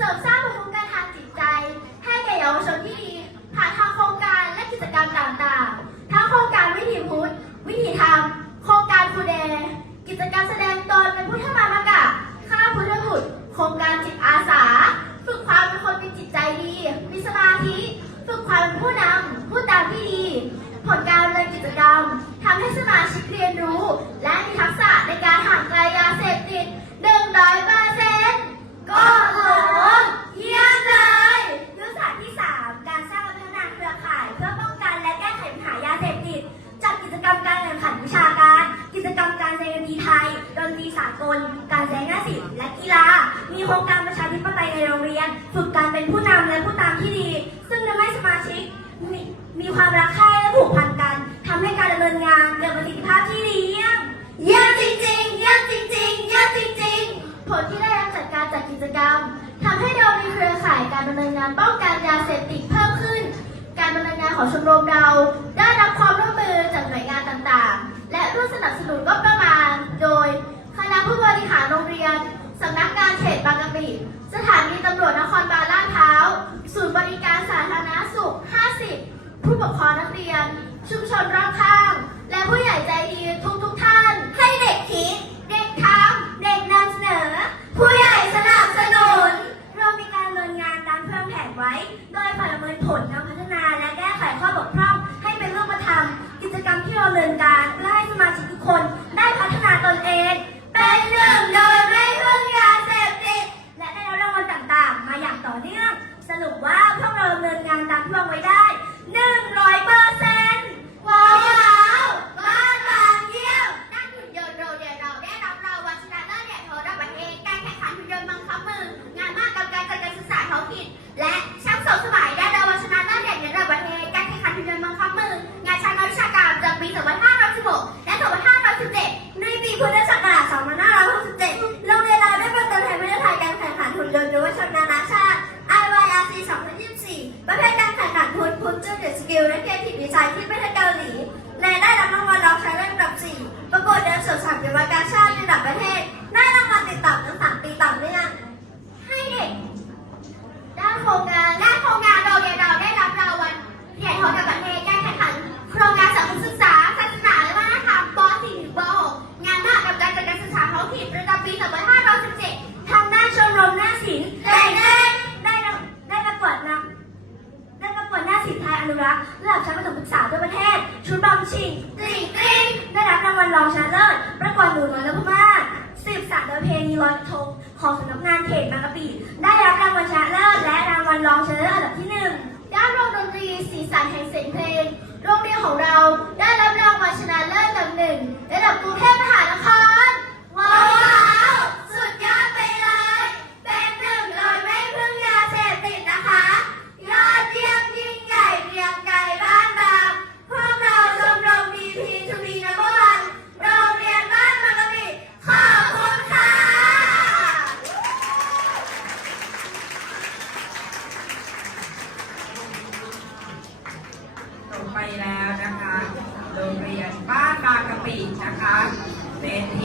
Sao? ย ดนตรีสากล การแสดงหน้าศิลป์และกีฬา มีโครงการประชาธิปไตยในโรงเรียน ฝึกการเป็นผู้นำและผู้ตามที่ดี ซึ่งทำให้สมาชิกมมีความรักใคร่และผูกพันกัน ทำให้การดำเนินงานเกิดประสิทธิภาพที่ดีเยี่ยม เยี่ยมจริงๆ เยี่ยมจริงๆ เยี่ยมจริงๆ ผลที่ได้รับจากการจัดกิจกรรมทำให้เรามีเครือข่ายการดำเนินงานป้องกันยาเสพติดเพิ่มขึ้น การดำเนินงานของชมรมเราได้รับความร่วมมือจากหน่วยงานต่างๆ และร่วมสนับส ศูนย์บริการสาธารณสุข 50 ผู้ปกครองนักเรียน ชุมชนรอบข้าง และผู้ใหญ่ใจดีทุกทุกท่าน ให้เด็กคิด the ที่ประเทศเกาหลี และได้รับรางวัลรองชนะเลิอันดับ 4 ประกวดเดินสวนสัตว์เยาวราชาติ อนุรักษ์ระดับชั้นประถมศึกษาทั่วประเทศ ชุดบอมชิงกรี๊งกรี๊งได้รับรางวัลรองชนะเลิศประกวดหนูน้อยและผู้บ้านสืบสานประเพณีลอยกระทงของสำนักงานเขตบางกะปิได้รับรางวัลชนะเลิศและรางวัลรองชนะเลิศอันดับที่หนึ่งด้านโรงดนตรีสีสันแห่งเสียงเพลง โรงเรียนของเราได้รับรางวัลชนะเลิศอันดับหนึ่งระดับกรุงเทพมหา ไปแล้วนะคะ โรงเรียนบ้านบางกะปินะคะเป็น